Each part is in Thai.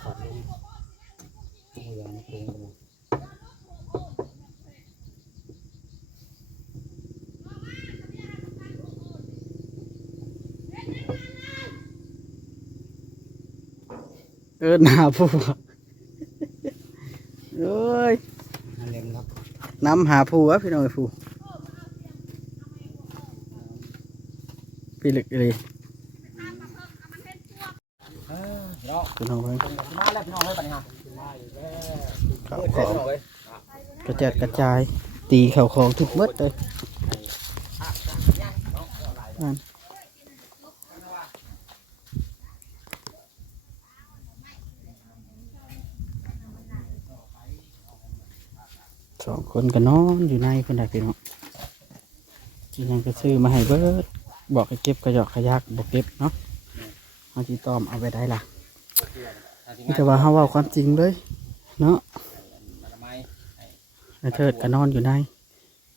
ถอดลงตัวอย่างนี้เองเลยเออหน้าผู้เอ้ยนเล็มครับนำหาผู้วะพี่น้องไอ้ผู้พี่ลึกเลย เออ พี่น้องพี่น้องเพิ่นมาแล้วพี่น้องเฮ้ยปัญหาข้าวของกระจัดกระจายตีข่าวของทุกเม็ดเลยนั่นสองคนก็นอนอยู่ในคนใดพี่น้องที่ยังก็ซื้อมาให้เบิร์ดบอกให้เก็บกระจอกขยักบอกเก็บเนาะเอาจีตอมเอาไปได้ล่ะ มีแต่ว่าเฮาเว่าความจริงเลย เนาะมาทำไมไอ้เทิดก็นอนอยู่ใน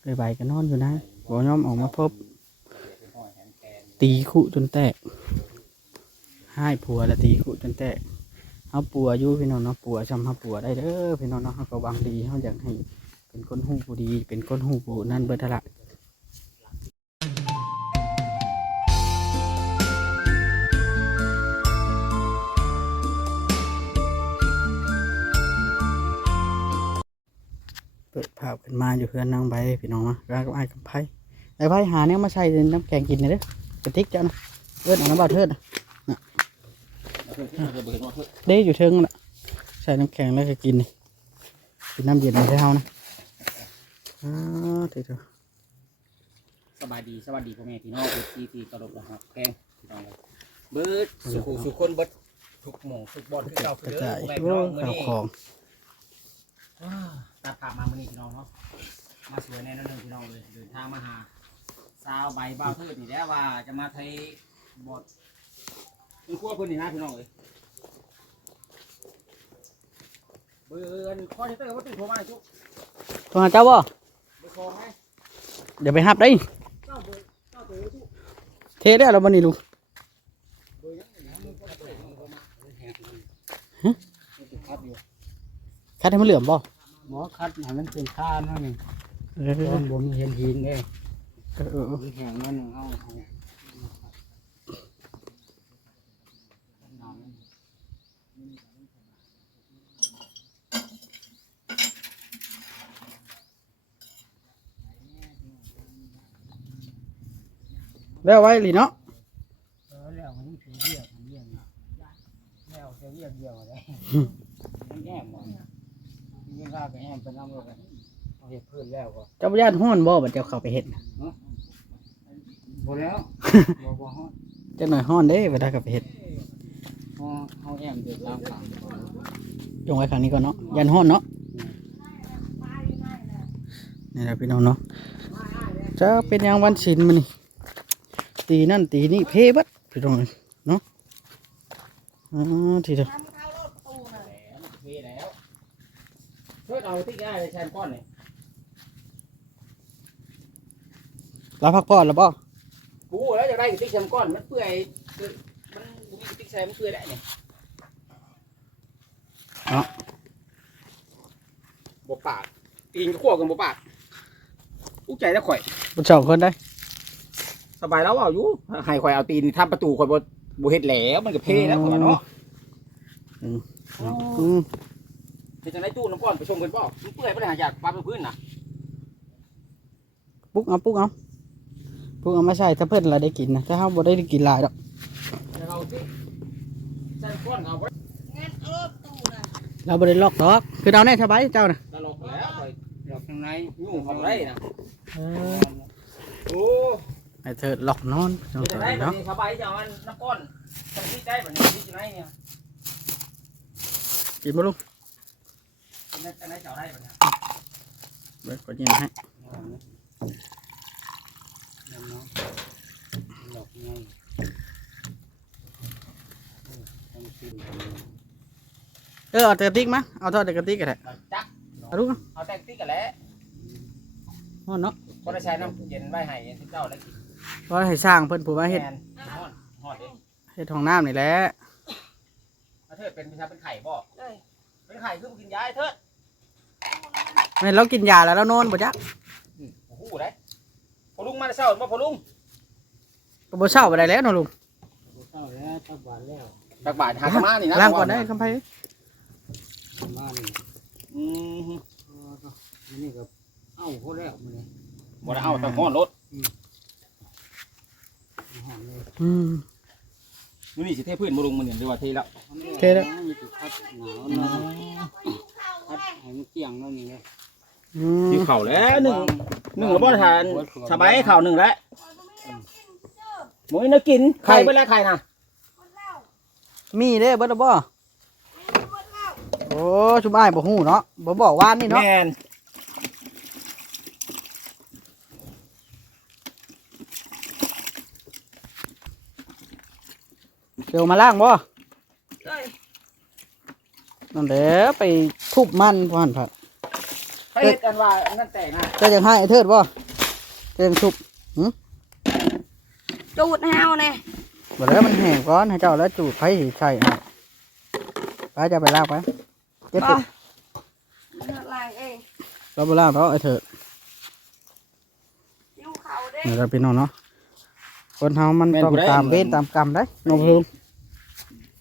ไอ้ใบก็นอนอยู่ในบ่ยอมออกมาพบเป็นห้อยแขนแขนตีคุจนแตกให้ผัวและตีคุจนแตกเอาปัวอยู่พี่น้องเนาะปัวจำเอาปัวได้เด้อพี่น้องเนาะเขาก็หวังดีเขาอยากให้เป็นคนหูผู้ดี เป็นคนหูผู้นั่นเบิดทละาพขึ้นมาอยู่เพื่อนนางใบพี่น้องเนาะร้านกับไอ้ายกับไผ่ไอ้ไผ่หาเนี่ยมาใส่ในน้ำแกงกินเลยเด้อกระติกเจ้านะเอิ้นเอาน้ำเบาเทิดน่ะเพื่อนที่เราเคยเห็นว่าเพื่อนเด้อยู่เทิงน่ะใส่น้ำแข็งแล้วก็กินนี่กินน้ำเย็นมาให้เฮานะอ้าวเถอะสบายดีสวัสดีพ่อแม่พี่น้องทุกที่ที่กระดกนะครับแข้งพี่น้องเลยเบิร์ดสุขุสุขคนเบิร์ดทุกหม่องทุกบอลทุกเจ้ากระเด้อจายพ่อแม่โอ้พี่น้องมื้อข้าวนี้ ของว้าตัดภาพมามื่อนี้พี่น้องเนาะมาสวยแน่นอนพี่น้องเลยเดินทางมาหาสาวใบบ้าวเทิดนี่แหล้วว่าจะมาไทยบทเป็นขั้วเพิ่นนี่นะพี่น้องเลยเบื่อข้อที่เตอร์ว่าตึ้งโทรมาจุ๊บโทรหาเจ้าบ่เบอร์โทรไหมเดี๋ยวไปหับได้เจ้าเบอร์เจ้าเร์จุ๊บเทได้แล้วบ่นี่ลุงเบอร์ยังไงนะมึงก็เบอร์มึงโทรมาเบอร์แหกมันฮะมันติดคัดอยู่คัดให้มันเหลื่อมบ่ หมอคัดให้มันเป็นข้านั่นนี่เออเออต้นบ่มีเห็นหินเลยเออเออมันแห้งนั่นนึงเอาเอาเอาแล้วไว้ลีเนาะเออแล้วมันถือเรียกมันเรียกแล้วจะเรียกเดียวอะไรมันแง่หมดยิ่ งข้าก็แง่เป็นน้ำรถกันเอาเห็ดพืชแล้วก็เจ้าบ่ย่านฮ้อนบ่บัดเจ้าเข้าไปเฮ็ดน่ะหมดแล้วบ่บ่ฮอดจักหน่อยฮ้อนเด้เวลาเข้าไปเฮ็ดเฮาเฮาแง่เดือดตามขังยงไว้ข้างนี้ก่อนเนาะย่านฮ้อนเนาะนี่แหละพี่น้องเนาะจะเป็นหยังวันศีลมื้อนี้ตีนั่นตีนี่เพเบัดพี่น้องเอ้ยเนาะอ๋อทีเดียวแล้วเทแล้ว เพื่อเอาที่ได้เลยแชนก้อนนี่รับพักผ่อนแล้วบ่กูแล้วจะได้ติ๊กแชนก้อนมันเปื่อยมันมีติ๊กแชนมันเปื่อยได้เนี่ยบ่ปากตีนก็ขั้วกันบ่ปากอุกใจแล้วข่อยบ่สองคนได้ สบายแล้วเอาอยู่ให้ข่อยเอาตีนทับประตูข่อยบ่บ่เฮ็ดแหล้วมันก็เพแล้วข่อยว่าเนาะอืม เฮ็ดจังได๋ตู้น้ำก้อนไปชมเพิ่นบ่มันเปื่อยบ่ได้หาอยากปาบนพื้นน่ะปุ๊กเอาปุ๊กเอาปุ๊กเอามาใส่ถ้าเพิ่นละได้กินนะถ้าเฮาบ่ได้กินหลายดอกแล้วเอาสิแชนก้อนเอาบ่เราบ่ได้ล็อกดอก คือเอาแน่สบายเจ้าน่ะตลกแล้วข่อยดอกข้างในยุ่งเข้าได้น่ะเออโอ้ไอ้เถิดล็อกนอนจังจะซั่นได้แบบเนาะนี้สบายจังมันน้ำก้อนจะที่ใจแบบนี้ที่จะไหนเนี่ยกินบ่ลูก จะได้จะได้เจ้าได้แบบนี้เบิดกดยิงให้ดอกไงทำกินเออเอาแต่กระติกมาเอาทอดแต่กระติกก็ได้จักเอาลูกเอาเอาแต่งติ๊กกันแล้วฮ้อนเนาะก็ได้ใช้น้ำเย็นไว้ให้ที่เจ้าได้กินก็ให้สร้างเพิ่นผู้มาเฮ็ดแทนฮอดฮอดเองเฮ็ดห้องน้ำนี่แหละเอาเทิดเป็นพิชาเป็นไข่บ่เอ้ยเป็นไข่คือบ่กินยาไอ้เทิด แม่นเรากินยาแล้วแล้วนอนบ่จ๊ะโอ้โหได้พอลุงมาแต่เช้าบ่พอลุงก็บ่เช้าบ่ได้แล้วเนาะลุงเศร้าแล้วตักบาทแล้วตักบาตรหาขมานี่นะล้างก่อนได้คำไผมานี่อืมเอออันนี้ก็เอ้าเขาแล้วมันเลยบ่ได้เอาแต่ฮ้อนรถหอมเลยอืมมื้อนี้สิเทพื้นบ่ลุงมื้อนี้หรือว่าเทแล้วเทแล้วมีจุดคัดหนาวเนาะคัดให้มันเกี่ยงแล้วนี่เลยอืม ที่เข่าแล้วหนึ่งหนึ่งแล้วบ่ทานสบายเข่าหนึ่งแล้วหมูนึกกินไข่เบิ่แล้วไข่น่ะมีเด้เบิดแล้วบ่โอ้ชุมอ้ายบ่ฮู้เนาะบ่บอกว่านนี่เนาะแม่นเดี๋ยวมาล้างบ่เอ้ยนั่นแหละไปทุบมันพ่อนผัด เขาเฮ็ดกันว่าอันนั้นแตกนะเจะยังให้ไอ้เทิดบ่เจะยังทุบจูดให้เอาแน่บ่แล้วมันแห้งก่อนให้เจ้าแล้วจูดไผสิใช่ให้ไปจะไปล้างไปเก็บบ่ไปมันเลือกลายเองเราไปล้างเนาะไอ้เทิด ยิ้วเขาเด้นี่เราพี่น้องเนาะ คนเฮามันต้องตามเวรตามกรรมได้น้องพูม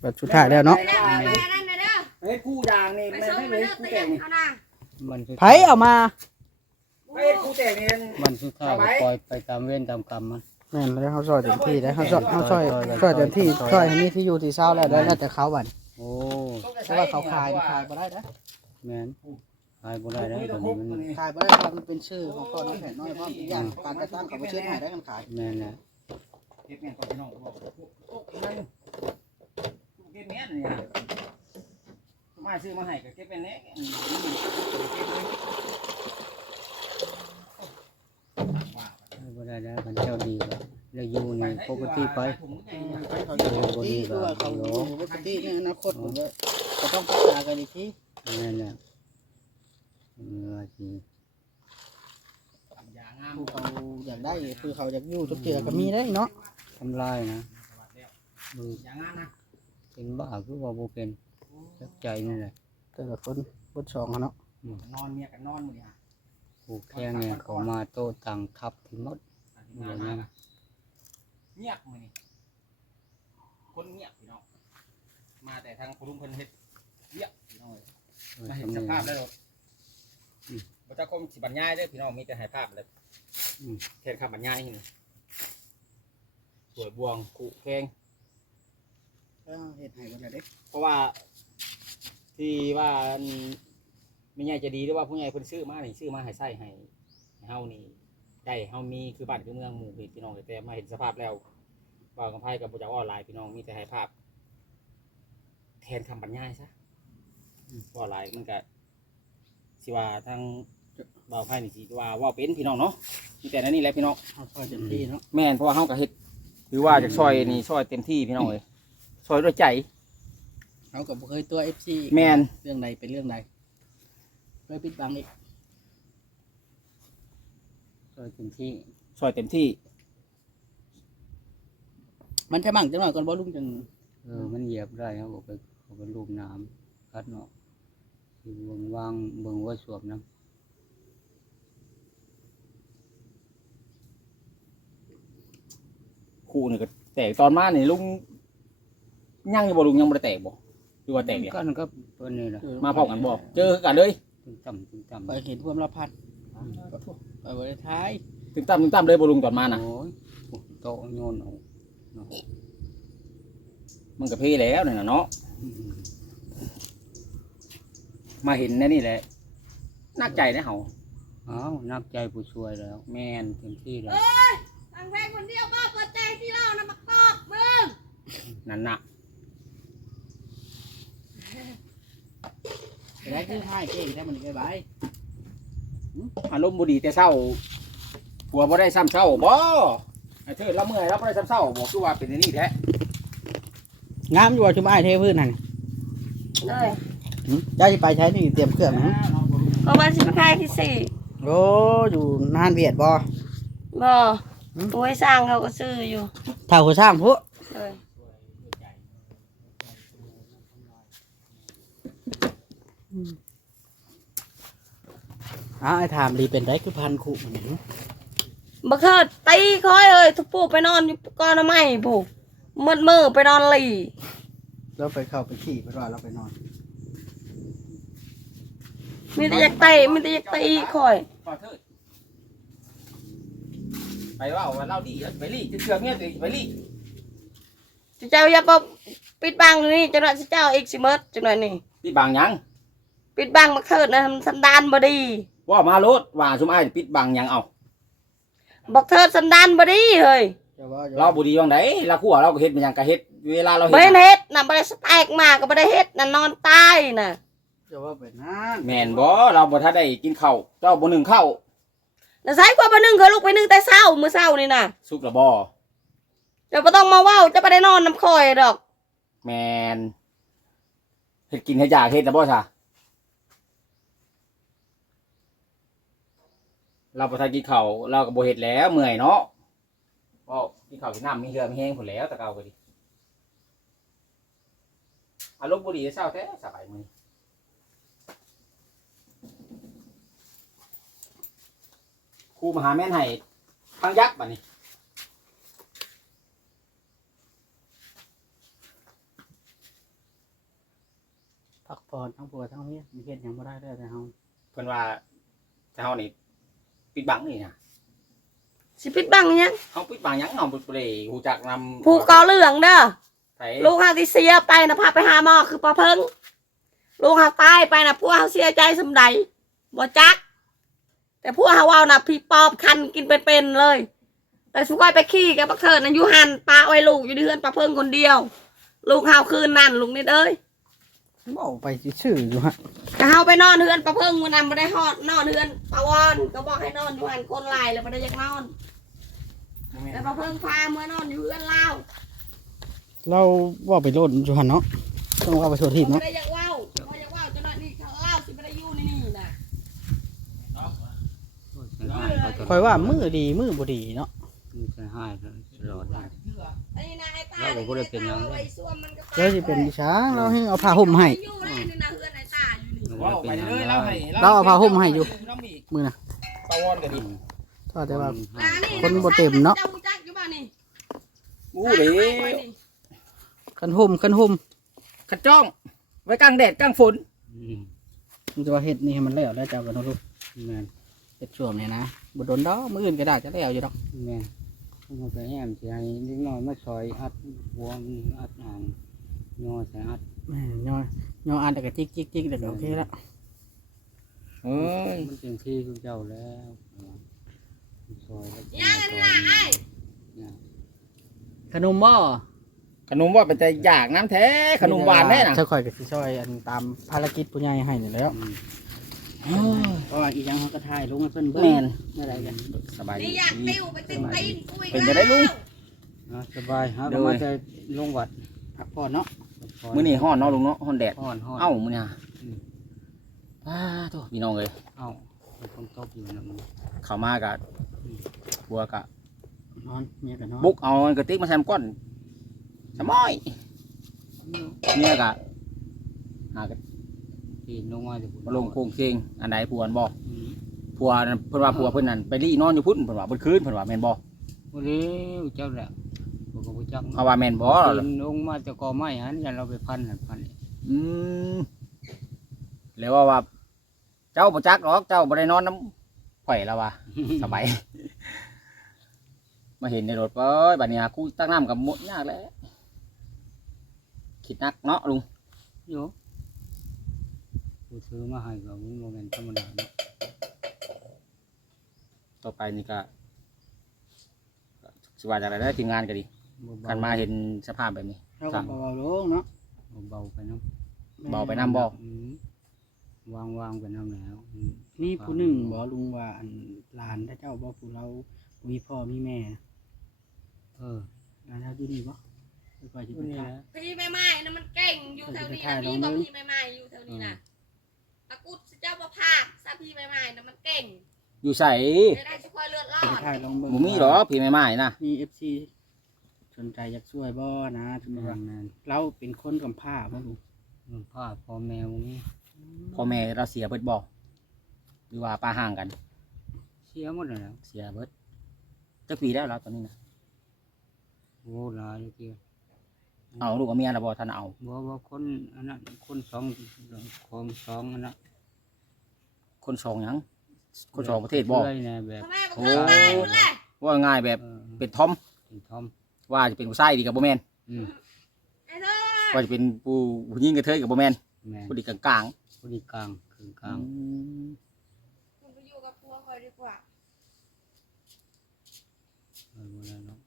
แบบสุดท้ายแล้วเนาะไปแล้วเอาไปนั่นนะเด้อเฮ็ดคู่ยางนี่ไปแม่ส่งไม่มาเฮ็ดเด้อคู่เตีแตยกงนี่เอานะ มันสุดไผเอามาเฮ็ดคู่แตกนี่มันสุดท้ายก็ปล่อยไปตามเวรตามกรรมมันแม่นแล้วเขาซอยเต็มที่ได้เขาซอยเขาซอยซอยเต็มที่ซอยให้มีที่อยู่ที่เศร้าแล้วได้แล้วแต่เขาบัดโอ้เพราะว่าเขาขายขายบ่ได้นะแม่นขายบ่ได้แล้วตอนนี้มันขายบ่ได้เพราะมันเป็นชื่อของพ่อน้องแผ่นน้อยเพราะอีกอย่างการจัดตั้งเขาบ่เชื่อให้ได้กันขายแม่นแหละเฮ็ดแม่นก่อนพี่น้องบอกโอ้นั่นเก็บแม่นนี่ฮะ มาซื้อมาให้ก็เก็บเป็นแน่อืมเก็บเลยว่าขายบ่ได้แล้วมันเจ้าดีแล้วแล้วอยู่นี่ปกติไปถุงใหญ่ไปเขาอยู่ปกติด้วยเขาอยู่ปกติในอนาคตผมก็ก็ต้องพัฒนากันอีกทีแม่นแหละเออสิอย่างงามผู้เขาอยากได้คือเขาอยากอยู่ทุกเทื่อก็มีได้เนาะทำลายนะมืออย่างงามนะเป็นบ้าคือว่าบ่เป็น จักใจนี่แหละแต่ละคนคนสองอะเนาะนอนเมียกันนอนมื้อนี้ฮะผูกแข้งเนี่ยเขามาโต้ตังทับที่หมดมามามาเงียบมื้อนี้คนเงียบพี่น้องมาแต่ทางคุณลุงเพิ่นเฮ็ดเงียบพี่น้องเอ้ยเออมาเห็นทำสนี่ภาพแล้วบ่จะคมสิบรรยายเด้อพี่น้องมีแต่ให้ภาพเลยอืมแทนคำบรรยายนี่สวยบวงกุแขงก็เฮ็ดให้บ่ได้เด้เพราะว่า ที่ว่าอันไม่ใหญ่จะดีหรือว่าผู้ใหญ่เพิ่นซื้อมานี่ซื้อมาให้ใส่ให้ให้เฮานี่ได้เฮามีคือบ้านคือเมืองหมู่พี่น้องแต่มาเห็นสภาพแล้วว่ากำไพกับบ่จักออนไลน์พี่น้องมีแต่ให้ภาพ แทนคำบรรยายซะออนไลน์มันก็สิว่าทางบ่าวไพ่นี่สิว่าเว่าเป็นพี่น้องเนาะมีแต่นั้นนี่แหละพี่น้องเอาซอยเต็มที่เนาะแม่นเพราะว่าเฮาก็เฮ็ดหรือว่าจากซอยนี่ซอยเต็มที่พี่น้องเอ้ยซอยด้วยใจ เขาก็บ่เคยตัว FC อีกแม่น เรื่องใดเป็นเรื่องใดเคยปิดบังอีกก็เต็มที่ซอยเต็มที่ มันจะมั่งจังหน่อยก่อนบ่ลุงจังเออมันเหยียบได้ครับบอกไปเขาไปรูปน้ำคัดเนาะที่เบิ่งวางเบิ่งว่าสวบน้คู่นี่ก็แตกตอนมานี่ลุงยังอยู่บ่ลุงยังบ่ได้แตกบ่ หรือว่าแตกเนี่ยำกันก็เพิ่นนี่แหละมาพร้อมกันบ่เจอกันเลยตึงต่ำตึงต่ำไปเห็นความละพันไปบ่ได้ท้ายตึงตั้มตึงตั้มเลยบ่ลุงตอนมาน่ะโอ้ยโตะโยนเอามันก็เพแล้วนี่น่ะเนาะอืมมาเห็นแน่นี่แหละนักใจนะเฮาอ้าวนับใจผู้ช่วยแล้ว แม่นเต็มที่แล้วทางแพงคนเดียวบ้าเปิดใจที่เล่านะมักตอบมึงนั่นน่ะ ไปได้คือท้ายเก่งได้มันไปบายอารมณ์บ่ดีแต่เช้าผัวบ่ได้ซ้ำเช้าบ่ไอ้เธอเราเมื่อยเราบ่ได้ซ้ำเช้าบ่คือว่าเป็นอันนี้แท้งามอยู่ว่าชุมอ้ายเทพื้นนั่นเลยหึเจ้าสิไปใช้นี่เตรียมเครื่องนะเพราะว่าสิบค่ายที่สี่โอ้อยู่นานเวียดบ่บ่โอ้ยสร้างเขาก็ซื้ออยู่เท่าหัวสร้างพุ เลย อ้าไอ้ถามดีเป็นได้คือพันคู่มันนี่บักเถิดตีคอยเลยทุกปูไปนอนอยู่ก้อนไม้ผูกมืดมือไปนอนหลีเราไปเข้าไปขี่ไปว่าเราไปนอนมีแต่อยากเตะมีแต่อยากตีคอยขอเถิดไปว่าว่าเล่าดีไปรีจะเชื่อเมียตัวเองไปรีเจ้าอย่าบอกปิดบังนี่จังหวะเจ้าอีกสิเมิดจังหน่อยนี่พี่บางหยัง ปิดบังบักเถิดนะมันสันดานบ่ดีว่ามาโลดว่าชุมอ้ายปิดบังหยังเอาบักเถิดสันดานบ่ดีเฮ้ยจะว่าจะเราบุดีวังไดเราขั่วเราก็เฮ็ดมันหยังก็เฮ็ดเวลาเราบ่เฮ็ดได้น่ะเฮ็ดน่ะบ่ได้สแต็กมาก็บ่ได้เฮ็ดน่ะนอนตายน่ะจะว่าเป็นนั่นแม่นบ่เราบ่ทันได้กินข้าวเจ้าบ่นึ่งข้าวแล้วใช้กว่าบ่นึงเคยลูกไปนึงแต่เช้ามื้อเช้านี่น่ะสุกละบ่เดี๋ยวบ่ต้องมาเว้าจะบ่ได้นอนน้ำคอยดอก แม่นเฮ็ดกินให้อยากเฮ็ดละบ่ซะ เราบ่ทันกินข้าวเราก็บ่เฮ็ดแล้วเมื่อยเนาะบ่กินข้าวกินน้ำมีเหือมีแห้งพุ่นแล้วแต่เก่าก็ดีอารมณ์บ่ดีเช้าแท้สบายมื้อนี้ครูมหาแม่นให้พังยักษ์บัดนี้พักผ่อนทั้งผัวทั้งเมียมีเฮ็ดหยังบ่ได้เลยแต่เฮาเพิ่นว่าเฮานี่ ปิดบังนี่นะสิปิดบังหยังเฮาปิดบังหยังเฮาบ่ได้ฮู้จักนำผู้กอเหลืองเด้อไผลูกเฮาที่เสียไปนะพาไปหาหมอคือปลาเพิงลูกเฮาตายไปนะพวกเฮาเสียใจสำใดบ่จัก แต่พวกเฮาเอานะพี่ปอบคันกินเป็นๆเลย แต่สุกอยไปขี้กับบักเถิดนะอยู่หันปลาไว้ลูกอยู่ที่เฮือนปลาเพิงคนเดียว ลูกเฮาคืนนั่นลุงนิดเอ้ย บอกไปชื่ออยู่ฮะแต่เฮาไปนอนเฮือนปลาเพิงวันนั้นบ่ได้ฮอดนอนเฮือนปลาวอนก็บอกให้นอนอยู่หันคนหลายแล้วบ่ได้อยากนอนแต่ปลาเพิงพาเมื่อนอนอยู่เฮือนเล่าเราว่าไปโลดอยู่หันเนาะต้องว่าไปโชว์ทีมบ่เนาะได้อยากเว้าบ่อยากเว้าจนว่านี่เขาเล่าสิบ่ได้อยู่ในนี่น่ะใช้ให้เขาตลดคอยว่ามือดีมือบ่ดีเนาะใช้ให้ตลอดได้ อันนี้นะไอ้ตาเราก็บ่ได้เป็นหยังไอ้ส้วมมันก็ตายเจ้าสิเป็นวิชาเราให้เอาผ้าห่มให้ อยู่นะนี่นะเฮือนไอ้ตาอยู่นี่ว้าวไปเลยเราให้เราเอาผ้าห่มให้อยู่ น้ำอีกมือน่ะปาวอนก็ดีก็แต่ว่าอ่านี่คนบ่เต็มเนาะจ้รู้จักอยู่บ้านนี่อู้เด้ไว้นี่กันห่มกันห่มขัดจ้อง ไว้กลางแดดกลางฝนอืมมันจะว่าเฮ็ดนี่ให้มันแล้วแล้วเจ้ากันเนาะลูกแม่นเฮ็ดช่วงนี้นะบ่โดนดอกมื้ออื่นก็ได้จะแล้วอยู่ดอกแม่น มันไปแอมสิให้นิดหน่อยมาซอยอัดวงอัดอ่างย่อใส่อัดแม่ย่อยย่ออันแต่ก็จิกจิกจิกแต่ก็โอเคแล้วเอ้ยมันเป็นที่ทุกเจ้าแล้วซอยแล้วย่างอันนี้นะไอ้เนี่ยขนมบ่ขนมว่าเป็นใจอยากน้ำแท้ขนมหวานแน่น่ะเจ้าข่อยก็สิช่วยอันตามภารกิจผู้ใหญ่ให้นี่แหล้วอืม เพราะว่าอีหยังเขาก็ถ่ายลงให้เพิ่นเบิ่งแม่นเมื่อใดกันสบายดีนี่อยากติ้วไปติ้วตีนกูอีกเป็นไปได้ลุง อะสบายฮะโดก็ยมาจะลงวัดพักผ่อนเนาะมื้อนี้ฮ้อนเนาะลุงเนาะฮ้อนแดดฮ้อนฮ้อน เอ้ามื้อนี้อะอืมอ้าโตัวพี่น้องเอ้ยเอ้ามันต้องตกอยู่นะมันเข้ามากะบัวกะ นอนเมียก็นอนบุกเอากระติกมาใส่ก้อนสมอยเนี่ยกะหากะ ปีนลงมาจะพุ่นมาลงโคงเคงอันใดผัวอันบอกอืมผัวนั่นเพิ่นว่าผัวเพิ่นนั่นไปรีนอนอยู่พุ่นเพิ่นว่าเพิ่นคืนเพิ่นว่าแม่นบ่โอ้เร็วเจ้าแหละผมก็บ่จักเขาว่าแม่นบ่ปีนลงมาจะกอไม้หันยันเราไปพันหันพันนี่อืมแล้วว่าว่า เจ้าบ่จักหรอกเจ้าบ่ได้นอนน้ำข่อยแล้วว่า สบาย มาเห็นในรถเอ้ยบัดนี้หากูตั้งน้ำกับหมดยากแล้วคิดนักเนาะลุงโย กูซื้อมาให้ก็มันโมเมนธรรมดาเนาะต่อไปนี่ก็ก็สิว่าจังได๋ได้อทีมงานก็ดีบ่กันมาเห็นสภาพแบบนี้เราก็เบาๆลงเนาะเบาไปน้เบาไปน้ำบ่ำอืมวางวางไปน้ำแล้วอืมนี่ผู้หนึ่งบ่ลุงว่าอันหลานถ้าเจ้าบ่ผู้เรามีพ่อมีแม่ เออหลานเจ้าอยู่นี่บ่ไปก่อนสิตัวไปนี้ถ่ายแหละพี่ใหม่ๆนะมันเก่งอยู่แถวนี้นะพี่บอกพี่ใหม่ๆอยู่แถวนี้นะ ตะกุดเจ้าประพาสซาพี่ใหม่ๆนะมันเก่งอยู่ใส่จะได้ช่วยเลือดรอไปดถ่ายลองเบิ่งบ่มีหรอพี่ใหม่ๆนะมี FC สนใจอยากช่วยบ่นะถึงแม่ว่านแม่นเราเป็นคนกำพร้าบ่ลุงมันพ่อพ่อแม่บ่มีอพ่อแม่เราเสียเบิดบ่หรือว่าป้าห่างกัน เสียหมดเลยแล้วเสียเบิดจักปีแล้วเราตอนนี้นะโอ้หลายเลยเกี่ยว เอาลูกกับเมียเราบ่ทันเอาบ่บ่คนอันนั้นคนสองของสองอันนั้นคนสองหยังคนสองประเทศบ่เลยนะแบบทำไมบ่เคยตายพุ่นแหละว่าง่ายแบบเออเป็นทอมเป็นทอมว่าจะเป็นผู้ชายดีกับบ่แม่นอืมไอ้เด้อว่าจะเป็นผู้ผู้หญิงกับเทยกับบ่แม่นแม่นผู้ดีกลางผู้ดีกลางคือกๆลางอืมคุณไปอยู่กับผัวคอยดีกว่าเออบ่ได้เนาะ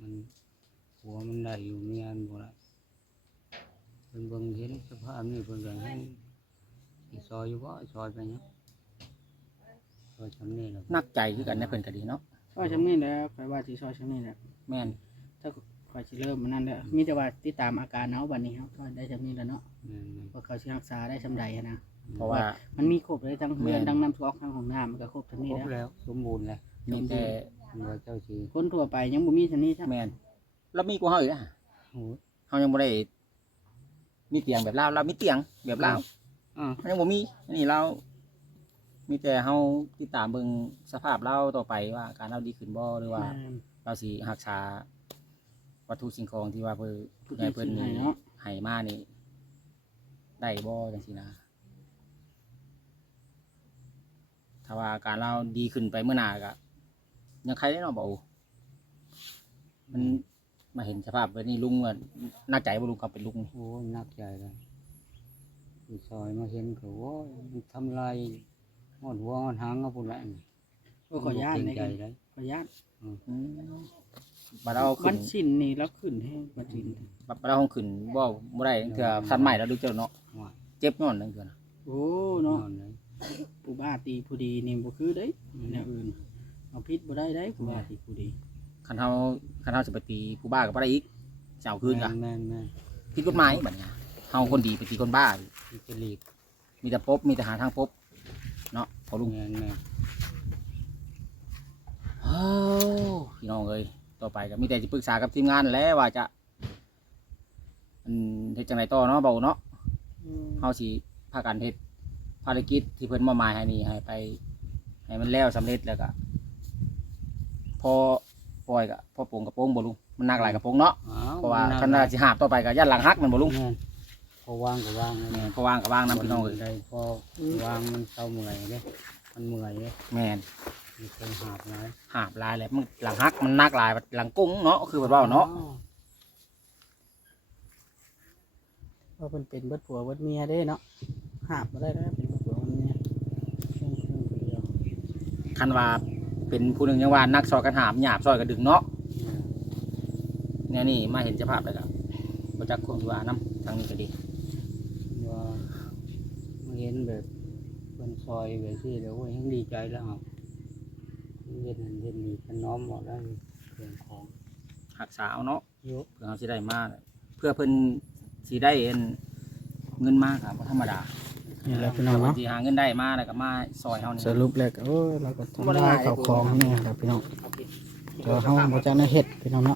มัน หัวมันได้อยู่เมียมันบ่ได้เพิ่นเบิ่งเห็นสภาพนี่เพิ่นก็ให้สิซอยอยู่บ่ซอยไปเนาะซอยจำนี่แหละนักใจคือกันนะเพิ่นก็ดีเนาะซอยชั้นนี้แหล้วข่อยว่าสิซอยชั้นนี้แหละแม่นถ้าข่อยสิเริ่มมันนั่นแหละมีแต่ว่าติดตามอาการเฮาบัดนี้เฮาก็ได้ชั้นนี้แล้วเนาะแม่นว่าเขาสิรักษาได้ซำใดหั้นนะ เพราะว่า มันมีครบเลยทั้งเฮือนแม่น ทั้งน้ำก๊อกทั้งห้องน้ำมันก็ครบทั้งๆนี้ครบแล้วแล้วสมบูรณ์แล้วมีแต่ว่าเจ้าสิคนทั่วไปยังบ่มีชั้นนี้ใช่แม่น เรามีกว่าเฮาอีกนะโอ้ยเฮายังบ่ได้มีเตียงแบบลาวเรามีเตียงแบบลาวอ่ามันยังบ่มีอันนี้เรามีแต่เฮาติดตามเบิ่งสภาพเราต่อไปว่าอาการเราดีขึ้นบ่หรือว่าแม่นเราสิรักษาวัตถุสิ่งของที่ว่าเพิ่นผู้ให้ที่เพิ่นสิให้เนาะ ให้มานี่ได้บ่จังซี่นะ ถ้าว่าอาการเราดีขึ้นไปเมื่อหน้าก็ยังใครได้เนาะบ่โอมัน มาเห็นสภาพแบบนี้ลุงว่าน่าใจบ่ลุงกับเป็นลุงนี่โอ้ยหนักใจเลยผู้ซอยมาเห็นก็โอ้ยมันทำลายหอดหัวหอดหางเอาพุ่นละนี่โอ้ขอย่านเกรเลงยใจเลยขอย่านอืมบัดเราขึ้วันนสิ้นนี่แล้วขึ้นให้บัดสิ้นบัดเราคงขึ้นบ่บ่ได้เทื่อทันใหม่แล้วดูเจ้าเนาะว่าเจ็บย้อนนั่นเทื่อนะโอ้นเนาะอนเลยผู้บ้าตีผู้ดีนี่บ่คือเด้แนวอื่นเอาพิษบ่ได้ได้ผู้บ้าตีผู้ดี คันเฮาคันเฮาสิไปตีผู้บ้าก็บ่ได้อีกเจ้าคืนก็แม่นแม่นผิดกฎหมายบัดเนี้ยเฮาคนดีไปตีคนบ้าอีกมีจะหลีกมีแต่พบมีแต่หาทางพบเนาะพอลุงแม่นแม่นโอ้พี่น้องเอ้ยต่อไปก็มีแต่จะปรึกษากับทีมงานแหล้วว่าจะอันเฮ็ดจังไดต่อเนาะเบาเนาะ เฮาสิพากันเฮ็ดภารกิจที่เพิ่นมอบหมายให้นี่ให้ไป ให้มันแล้วสำเร็จแล้วก็พอ ปล่อยก็พอโปร่งกระโปรงบ่ลุงมันหนักหลายกระโปรงเนาะอ้าวเพราะว่ามัคันว่าสิหาบต่อไปก็ยันหลังหักแมันบ่ลุงแม่นพอวางก็วางเลยแม่นพอวางก็วางนํพี่น้องเอ้ยได้พอวางมันเศร้าเมื่อยเด้มันเมื่อยเด้แม่นมีคนหาบหลายหาบลายแล้วมันหลังหักมันหนักหลายหลังกุ้งเนาะคือเพิ่นเว้าเนาะว่าเพิ่นเป็นเบิดผัวเบิดเมียเด้เนาะหาบบ่ได้แล้วเป็นเบิดผัวเบิดเมียเพิ่นเพิ่นผู้เดียวคันว่า เป็นผู้หนึงยังว่านักซอยกันหามหยาบซอยกันดึงเนาะเนี่ยนี่มาเห็นสภาพแล้วครับบจักความที่ว่าน้ำทางนี้ก็ดีว่ามาเห็นแบบเป็นซอยแบบที่เดี๋ยวโอ้ยยังดีใจแล้วครับเล่นนั่นเล่นนี่เป็นน้อมหมดแล้วเครื่องของหักษาเอาเนาะเยอะเพื่อเขาสิได้มาเพื่อเพิ่นสิได้เอ็นเงินมากครับบ่ธรรมดา นี่แหละพี่น้องเนาะ สิหาเงินได้มาแล้วก็มาซอยเฮานี่สรุปแล้วก็โอ้ยเราก็ทำลายข้าวของนี่ครับพี่น้องแต่ว่าเฮาบ่จักได้เฮ็ดพี่น้องเนาะ